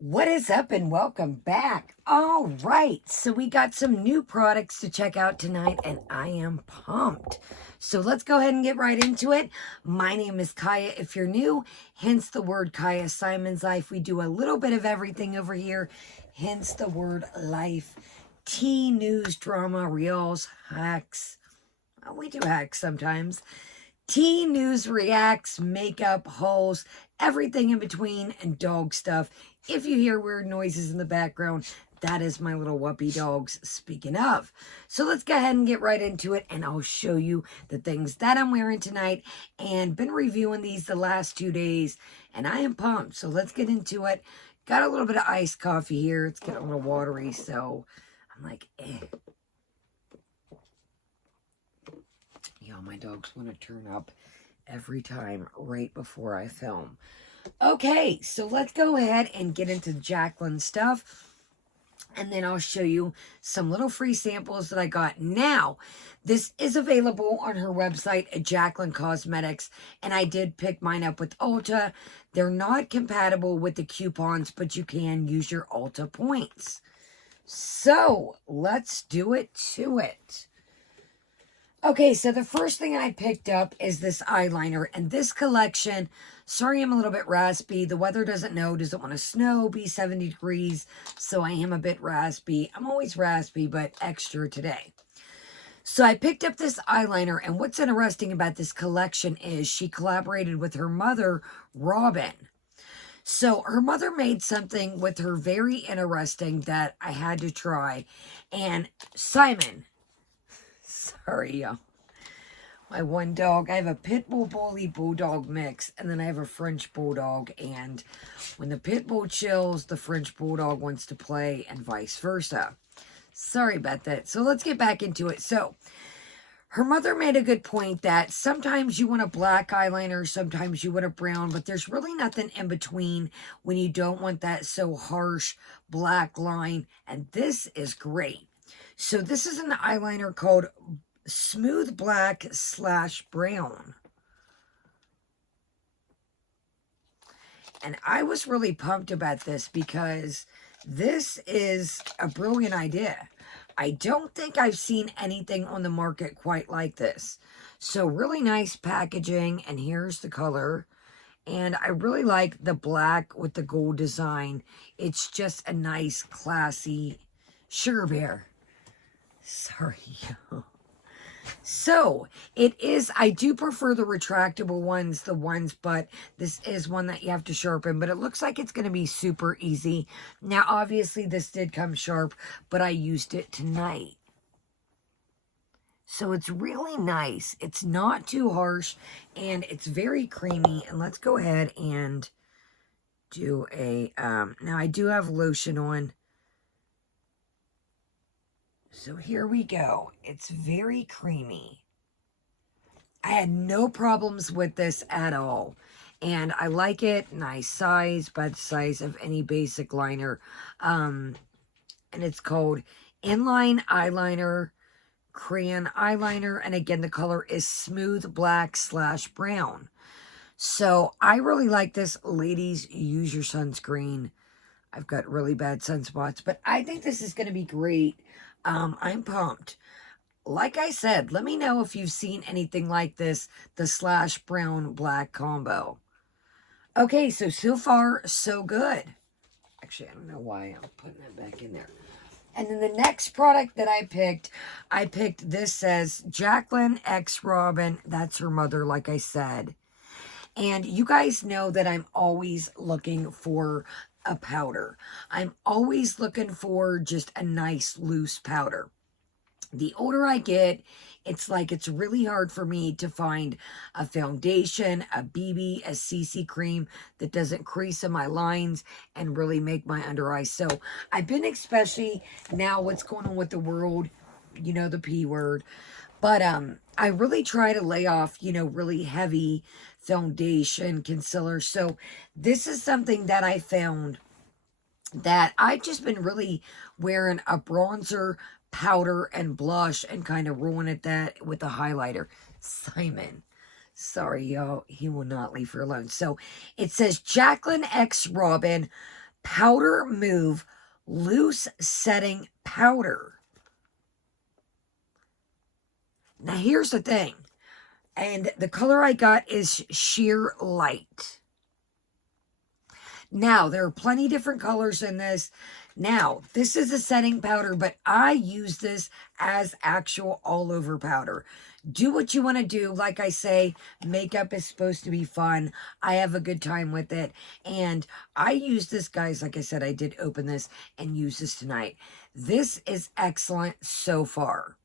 What is up and welcome back. All right, so we got some new products to check out tonight and I am pumped. So let's go ahead and get right into it. My name is Kaya if you're new, hence the word Kaya Simon's Life. We do a little bit of everything over here, hence the word life. Tea, news, drama, reels, hacks. Oh, we do hacks sometimes. Tea, news, reacts, makeup, hauls, everything in between, and dog stuff. If you hear weird noises in the background, that is my little whoopee dogs speaking of. So let's go ahead and get right into it, and I'll show you the things that I'm wearing tonight, and been reviewing these the last 2 days, and I am pumped. So let's get into it. Got a little bit of iced coffee here. It's getting a little watery, so I'm like, eh. Y'all, my dogs want to turn up every time right before I film. Okay, so let's go ahead and get into Jaclyn stuff. And then I'll show you some little free samples that I got. Now, this is available on her website at Jaclyn Cosmetics. And I did pick mine up with Ulta. They're not compatible with the coupons, but you can use your Ulta points. So, let's do it to it. Okay, so the first thing I picked up is this eyeliner, and this collection, sorry I'm a little bit raspy, the weather doesn't want to snow, be 70 degrees, so I am a bit raspy. I'm always raspy, but extra today. So I picked up this eyeliner, and what's interesting about this collection is she collaborated with her mother, Robin. So her mother made something with her very interesting that I had to try, and Simon... Sorry, y'all. My one dog, I have a pit bull bully bulldog mix, and then I have a French bulldog, and when the pit bull chills, the French bulldog wants to play, and vice versa. Sorry about that. So let's get back into it. So her mother made a good point that sometimes you want a black eyeliner, sometimes you want a brown, but there's really nothing in between when you don't want that so harsh black line, and this is great. So this is an eyeliner called Smooth Black / Brown. And I was really pumped about this because this is a brilliant idea. I don't think I've seen anything on the market quite like this. So really nice packaging, and here's the color. And I really like the black with the gold design. It's just a nice, classy sugar bear. Sorry, y'all. So, it is, I do prefer the retractable ones, but this is one that you have to sharpen, but it looks like it's going to be super easy. Now, obviously, this did come sharp, but I used it tonight. So, it's really nice. It's not too harsh, and it's very creamy, and let's go ahead and do a, now I do have lotion on. So here we go. It's very creamy. I had no problems with this at all. And I like it. Nice size, by the size of any basic liner. And it's called Inline Eyeliner, Crayon Eyeliner. And again, the color is Smooth Black / Brown. So I really like this. Ladies, use your sunscreen. I've got really bad sunspots, but I think this is going to be great. I'm pumped. Like I said, let me know if you've seen anything like this, the / brown black combo. Okay, so far, so good. Actually, I don't know why I'm putting that back in there. And then the next product that I picked, this says Jaclyn X Robin. That's her mother, like I said. And you guys know that I'm always looking for a powder. I'm always looking for just a nice loose powder. The older I get, it's like it's really hard for me to find a foundation, a BB, a CC cream that doesn't crease in my lines and really make my under eyes. So I've been, especially now what's going on with the world, you know, the P word. But I really try to lay off, you know, really heavy foundation, concealer. So this is something that I found that I've just been really wearing a bronzer, powder, and blush and kind of ruining that with a highlighter. Simon. Sorry, y'all. He will not leave her alone. So it says Jaclyn X Robin Powder Move Loose Setting Powder. Now, here's the thing. And the color I got is Sheer Light. Now, there are plenty different colors in this. Now, this is a setting powder, but I use this as actual all-over powder. Do what you want to do. Like I say, makeup is supposed to be fun. I have a good time with it. And I use this, guys. Like I said, I did open this and use this tonight. This is excellent so far.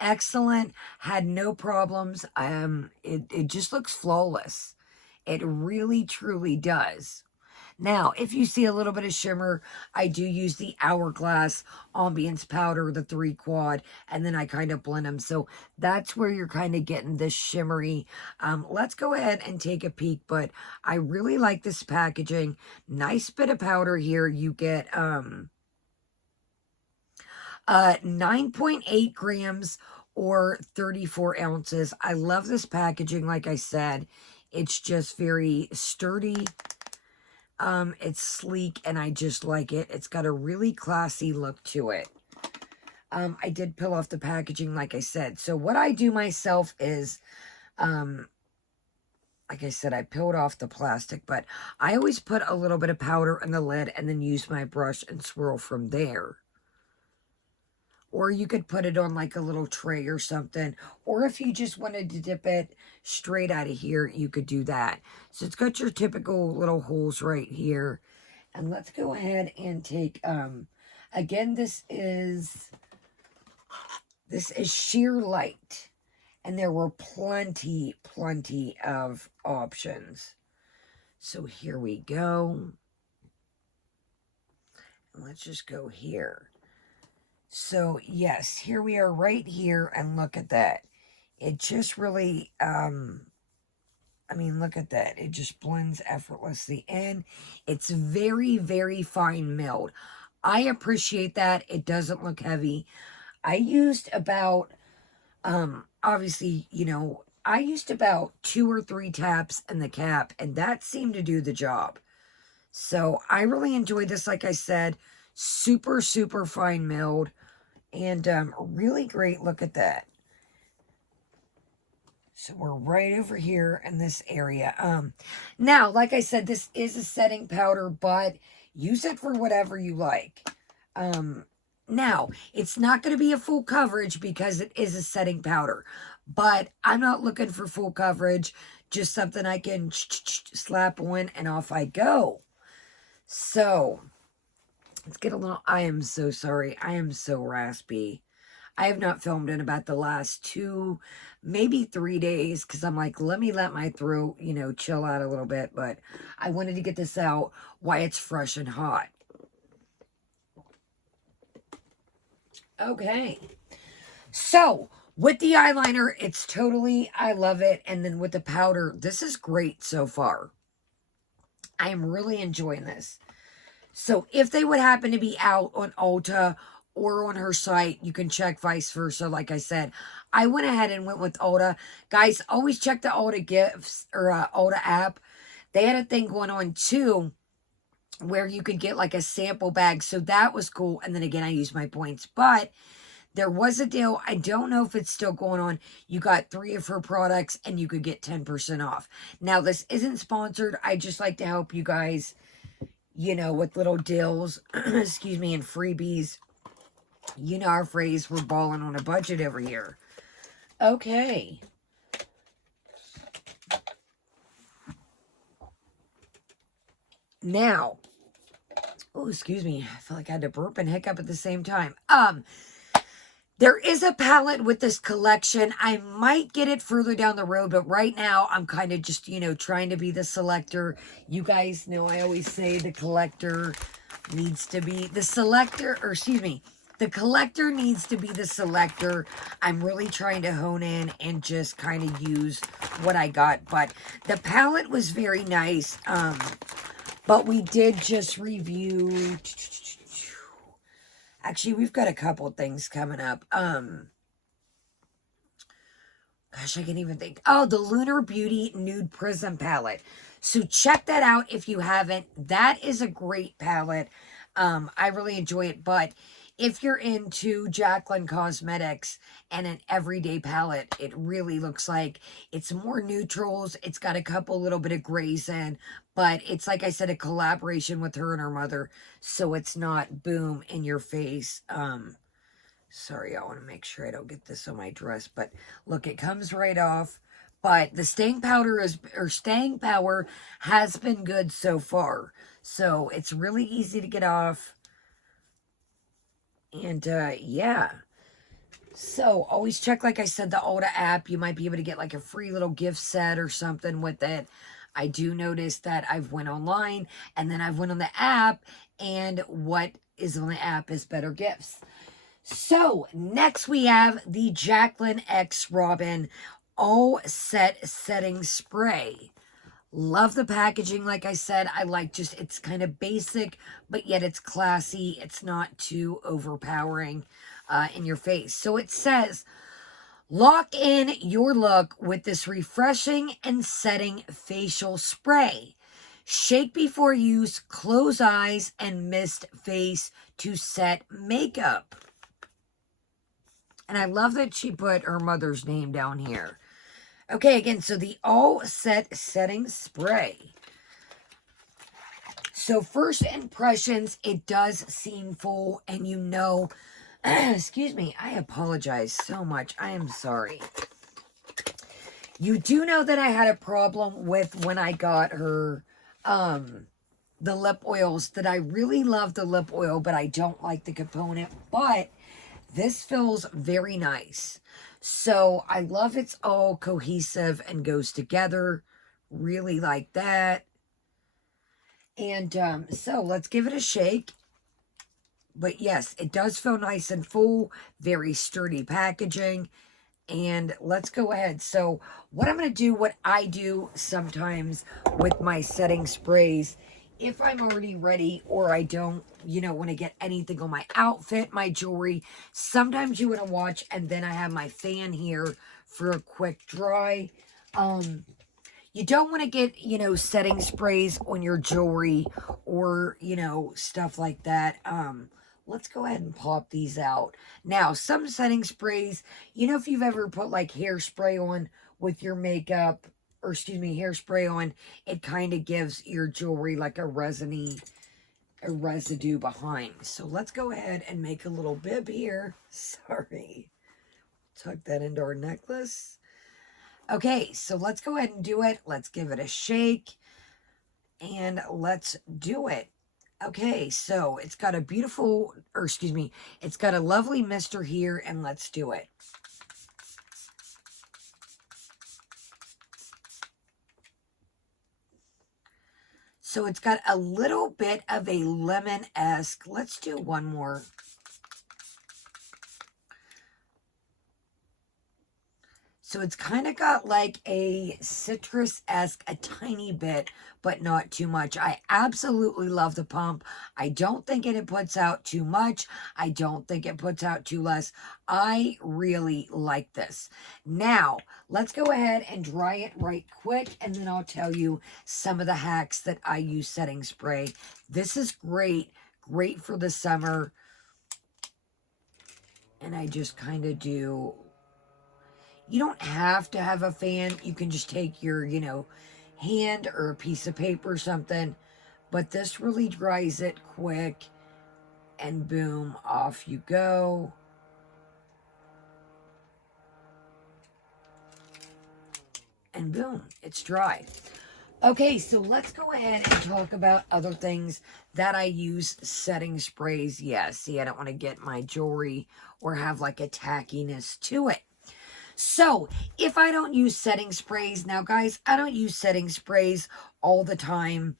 Excellent. Had no problems. It just looks flawless. It really, truly does. Now, if you see a little bit of shimmer, I do use the Hourglass Ambience Powder, the 3 quad, and then I kind of blend them. So that's where you're kind of getting this shimmery. Let's go ahead and take a peek, but I really like this packaging. Nice bit of powder here. You get 9.8 grams or 34 ounces. I love this packaging, like I said. It's just very sturdy. It's sleek, and I just like it. It's got a really classy look to it. I did peel off the packaging, like I said. So what I do myself is, like I said, I peeled off the plastic, but I always put a little bit of powder in the lid and then use my brush and swirl from there. Or you could put it on like a little tray or something. Or if you just wanted to dip it straight out of here, you could do that. So it's got your typical little holes right here. And let's go ahead and take, again, this is Sheer Light. And there were plenty of options. So here we go. And let's just go here. So, yes, here we are right here, and look at that. It just really, I mean, look at that. It just blends effortlessly in. It's very, very fine milled. I appreciate that. It doesn't look heavy. I used about, obviously, you know, I used about 2 or 3 taps in the cap, and that seemed to do the job. So, I really enjoyed this, like I said. Super, super fine milled. And really great. Look at that. So we're right over here in this area. Now, like I said, this is a setting powder, but use it for whatever you like. Now, it's not going to be a full coverage because it is a setting powder. But I'm not looking for full coverage. Just something I can slap on and off I go. So let's get a little, I am so sorry. I am so raspy. I have not filmed in about the last 2, maybe 3 days, because I'm like, let me let my throat, you know, chill out a little bit. But I wanted to get this out while it's fresh and hot. Okay. So, with the eyeliner, it's totally, I love it. And then with the powder, this is great so far. I am really enjoying this. So if they would happen to be out on Ulta or on her site, you can check vice versa. Like I said, I went ahead and went with Ulta. Guys, always check the Ulta gifts or Ulta app. They had a thing going on too where you could get like a sample bag. So that was cool. And then again, I used my points. But there was a deal. I don't know if it's still going on. You got 3 of her products and you could get 10% off. Now, this isn't sponsored. I just like to help you guys, you know, with little deals, excuse me, and freebies. You know our phrase, we're balling on a budget over here. Okay. Now, oh, excuse me. I feel like I had to burp and hiccup at the same time. There is a palette with this collection. I might get it further down the road, but right now I'm kind of just, you know, trying to be the selector. You guys know I always say the collector needs to be the selector, or excuse me, the collector needs to be the selector. I'm really trying to hone in and just kind of use what I got. But the palette was very nice. But we did just review... Actually, we've got a couple things coming up. Gosh, I can't even think. Oh, the Lunar Beauty Nude Prism Palette. So check that out if you haven't. That is a great palette. I really enjoy it. But if you're into Jaclyn Cosmetics and an everyday palette, it really looks like it's more neutrals. It's got a couple little bit of grays in, but it's, like I said, a collaboration with her and her mother. So it's not boom in your face. Sorry, I want to make sure I don't get this on my dress. But look, it comes right off. But the staying power has been good so far. So it's really easy to get off. And yeah. So always check, like I said, the Ulta app. You might be able to get like a free little gift set or something with it. I do notice that I've went online and then I've went on the app, and what is on the app is better gifts. So next we have the Jaclyn X Robin All Set Setting Spray. Love the packaging. Like I said, I like just, it's kind of basic, but yet it's classy. It's not too overpowering in your face. So it says, lock in your look with this refreshing and setting facial spray. Shake before use, close eyes, and mist face to set makeup. And I love that she put her mother's name down here. Okay, again, so the All Set Setting Spray. So first impressions, it does seem full, and you know, excuse me, I apologize so much. I am sorry. You do know that I had a problem with when I got her the lip oils, that I really love the lip oil, but I don't like the component. But this feels very nice. So I love it's all cohesive and goes together. Really like that. And so let's give it a shake. But yes, it does feel nice and full. Very sturdy packaging. And let's go ahead. So what I'm going to do, what I do sometimes with my setting sprays, if I'm already ready or I don't, want to get anything on my outfit, my jewelry, sometimes you want to watch, and then I have my fan here for a quick dry. You don't want to get, setting sprays on your jewelry or, stuff like that. Let's go ahead and pop these out. Now, some setting sprays, if you've ever put like hairspray on with your makeup, or excuse me, hairspray on, it kind of gives your jewelry like a residue behind. So let's go ahead and make a little bib here. Sorry. Tuck that into our necklace. Okay, so let's go ahead and do it. Let's give it a shake. And let's do it. Okay, so it's got a beautiful, it's got a lovely mister here, and let's do it. So it's got a little bit of a lemon-esque. Let's do one more. So it's kind of got like a citrus-esque, a tiny bit, but not too much. I absolutely love the pump. I don't think it puts out too much. I don't think it puts out too less. I really like this. Now, let's go ahead and dry it right quick, and then I'll tell you some of the hacks that I use setting spray. This is great for the summer. And I just kind of do... You don't have to have a fan. You can just take your, hand or a piece of paper or something. But this really dries it quick. And boom, off you go. And boom, it's dry. Okay, so let's go ahead and talk about other things that I use setting sprays. Yeah, see, I don't want to get my jewelry or have like a tackiness to it. So, if I don't use setting sprays, now guys, I don't use setting sprays all the time.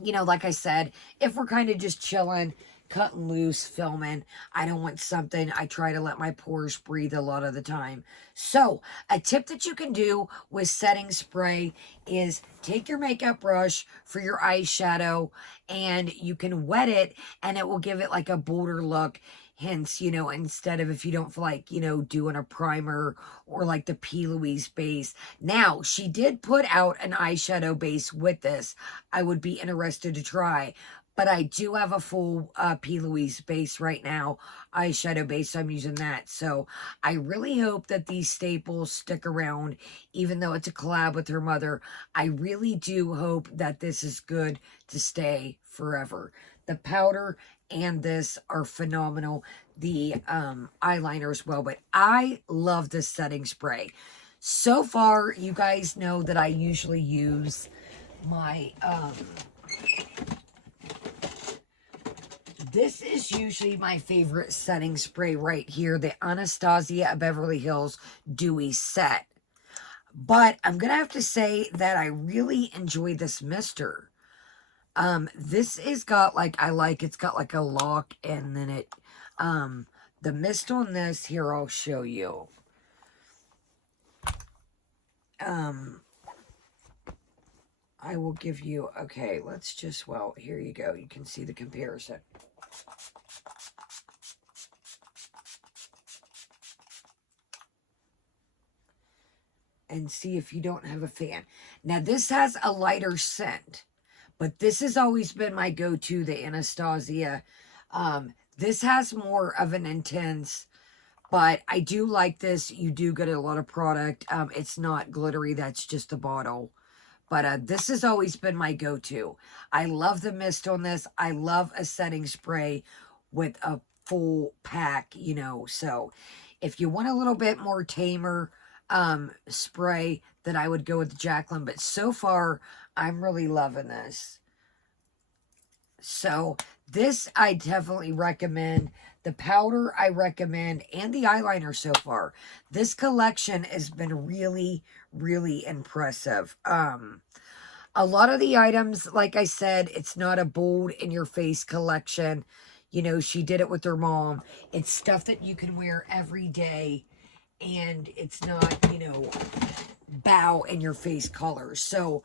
Like I said, if we're kind of just chilling, cutting loose, filming, I don't want something, I try to let my pores breathe a lot of the time. So, a tip that you can do with setting spray is take your makeup brush for your eyeshadow, and you can wet it, and it will give it like a bolder look. hints, you know, instead of if you don't feel like, you know, doing a primer or like the P. Louise base. Now, she did put out an eyeshadow base with this. I would be interested to try. But I do have a full P. Louise base right now, eyeshadow base, so I'm using that. So I really hope that these staples stick around, even though it's a collab with her mother. I really do hope that this is good to stay forever. The powder and this are phenomenal. The eyeliner as well, but I love this setting spray. So far, you guys know that I usually use my this is usually my favorite setting spray right here, the Anastasia Beverly Hills Dewy Set. But I'm going to have to say that I really enjoy this mister. This is got like, it's got like a lock, and then it, the mist on this, here, I'll show you. I will give you, okay, let's just, well, here you go. You can see the comparison. And see if you don't have a fan. Now, this has a lighter scent, but this has always been my go-to, the Anastasia. This has more of an intense, but I do like this. You do get a lot of product. It's not glittery. That's just the bottle. But this has always been my go-to. I love the mist on this. I love a setting spray with a full pack, you know. So if you want a little bit more tamer spray, then I would go with the Jaclyn. But so far, I'm really loving this. So this I definitely recommend. The powder I recommend, and the eyeliner so far. This collection has been really, really impressive. A lot of the items, like I said, it's not a bold in your face collection. You know, she did it with her mom. It's stuff that you can wear every day, and it's not, you know, bow in your face colors. So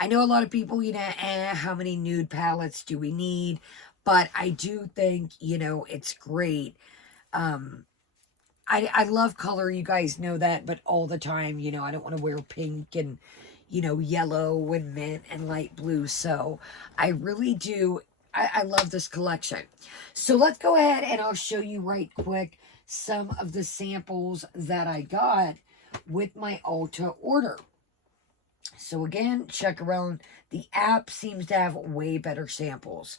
I know a lot of people, you know, how many nude palettes do we need? But I do think, you know, it's great. I love color, you guys know that, but all the time, you know, I don't want to wear pink and, you know, yellow and mint and light blue. So I really do, I love this collection. So let's go ahead and I'll show you right quick some of the samples that I got with my Ulta order. So again, check around. The app seems to have way better samples.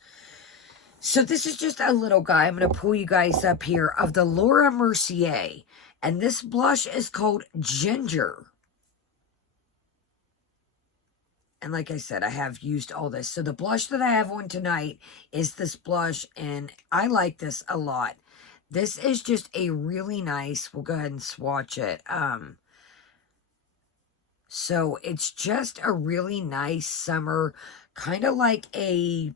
So this is just a little guy. I'm going to pull you guys up here of the Laura Mercier. And this blush is called Ginger. And like I said, I have used all this. So the blush that I have on tonight is this blush. And I like this a lot. This is just a really nice, we'll go ahead and swatch it. So it's just a really nice summer, kind of like a,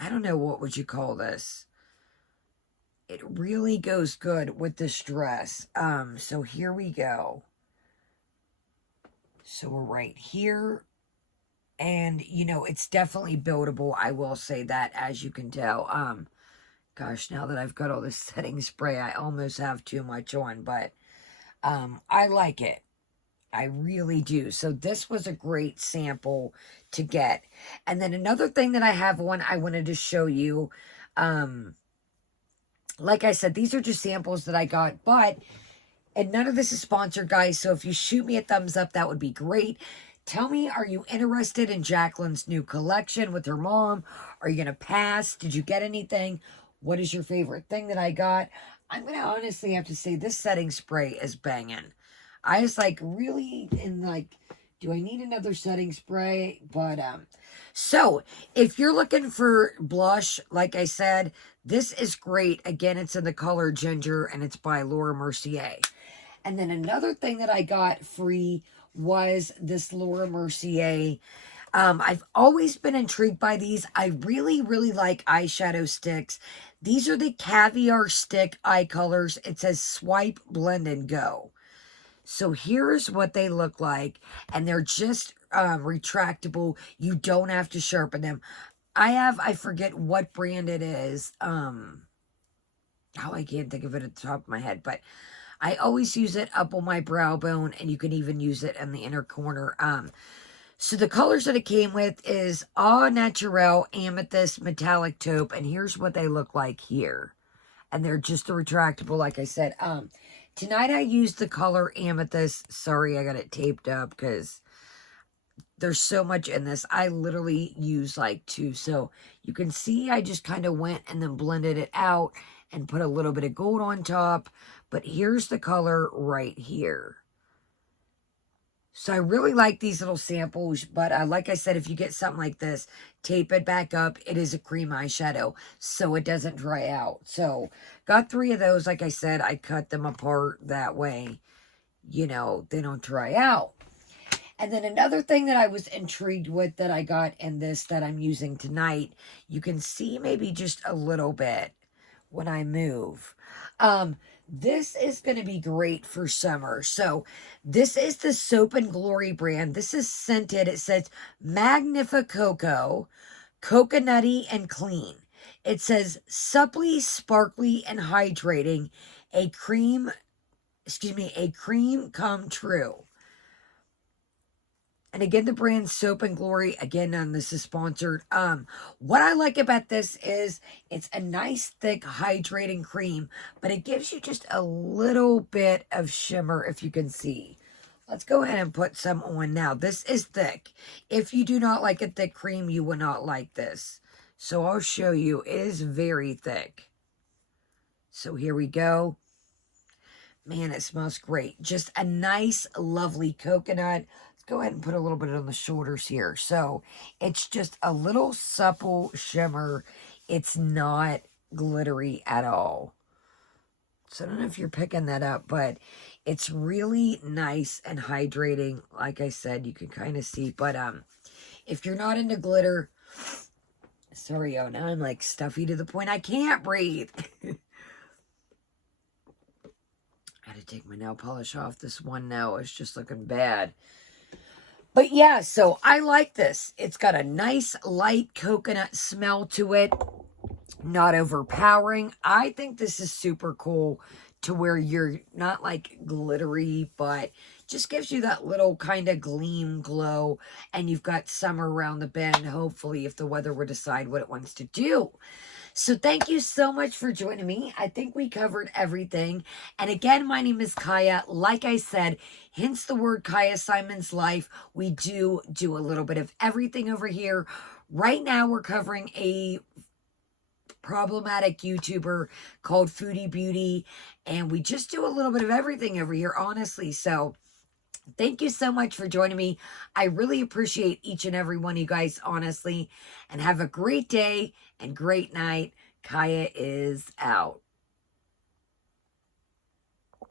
I don't know, what would you call this? It really goes good with this dress. So here we go. So we're right here. And, you know, it's definitely buildable. I will say that, as you can tell. Gosh, now that I've got all this setting spray, I almost have too much on. But I like it. I really do. So this was a great sample to get. And then another thing that I have on, I wanted to show you. Like I said, these are just samples that I got. But, and none of this is sponsored, guys. So if you shoot me a thumbs up, that would be great. Tell me, are you interested in Jaclyn's new collection with her mom? Are you going to pass? Did you get anything? What is your favorite thing that I got? I'm going to honestly have to say this setting spray is banging. I was like, really? And like, do I need another setting spray? But, so if you're looking for blush, like I said, this is great. Again, it's in the color Ginger, and it's by Laura Mercier. And then another thing that I got free was this Laura Mercier. I've always been intrigued by these. I really, really like eyeshadow sticks. These are the Caviar Stick eye colors. It says Swipe, Blend, and Go. So here's what they look like. And they're just retractable. You don't have to sharpen them. I forget what brand it is. Oh, I can't think of it at the top of my head, but I always use it up on my brow bone, and you can even use it in the inner corner. So the colors that it came with is Au Naturel, Amethyst, Metallic Taupe, and here's what they look like here. And they're just a retractable, like I said. Tonight I used the color Amethyst. Sorry, I got it taped up because there's so much in this. I literally use like 2. So you can see I just kind of went and then blended it out and put a little bit of gold on top. But here's the color right here. So I really like these little samples, but like I said, if you get something like this, tape it back up. It is a cream eyeshadow, so it doesn't dry out. So got 3 of those. Like I said, I cut them apart that way, you know, they don't dry out. And then another thing that I was intrigued with that I got in this that I'm using tonight, you can see maybe just a little bit when I move. This is going to be great for summer. So this is the Soap and Glory brand. This is scented. It says Magnificoco, coconutty and clean. It says supply, sparkly, and hydrating. A cream come true. And again, the brand Soap and Glory. Again, this is sponsored. What I like about this is it's a nice, thick, hydrating cream, but it gives you just a little bit of shimmer, if you can see. Let's go ahead and put some on now. This is thick. If you do not like a thick cream, you will not like this. So I'll show you. It is very thick. So here we go. Man, it smells great. Just a nice, lovely coconut. Go ahead and put a little bit on the shoulders here. So it's just a little supple shimmer. It's not glittery at all. So I don't know if you're picking that up, but it's really nice and hydrating. Like I said, you can kind of see. But if you're not into glitter, sorry, oh, now I'm like stuffy to the point I can't breathe. I had to take my nail polish off. This one now is just looking bad. But yeah, so I like this. It's got a nice light coconut smell to it. Not overpowering. I think this is super cool to where you're not like glittery, but just gives you that little kind of gleam glow. And you've got summer around the bend, hopefully, if the weather would decide what it wants to do. So thank you so much for joining me. I think we covered everything. And again, my name is Kaya. Like I said, hence the word Kaya Simon's Life. We do a little bit of everything over here. Right now, we're covering a problematic YouTuber called Foodie Beauty. And we just do a little bit of everything over here, honestly. So thank you so much for joining me. I really appreciate each and every one of you guys, honestly. And have a great day and great night. Kaya is out.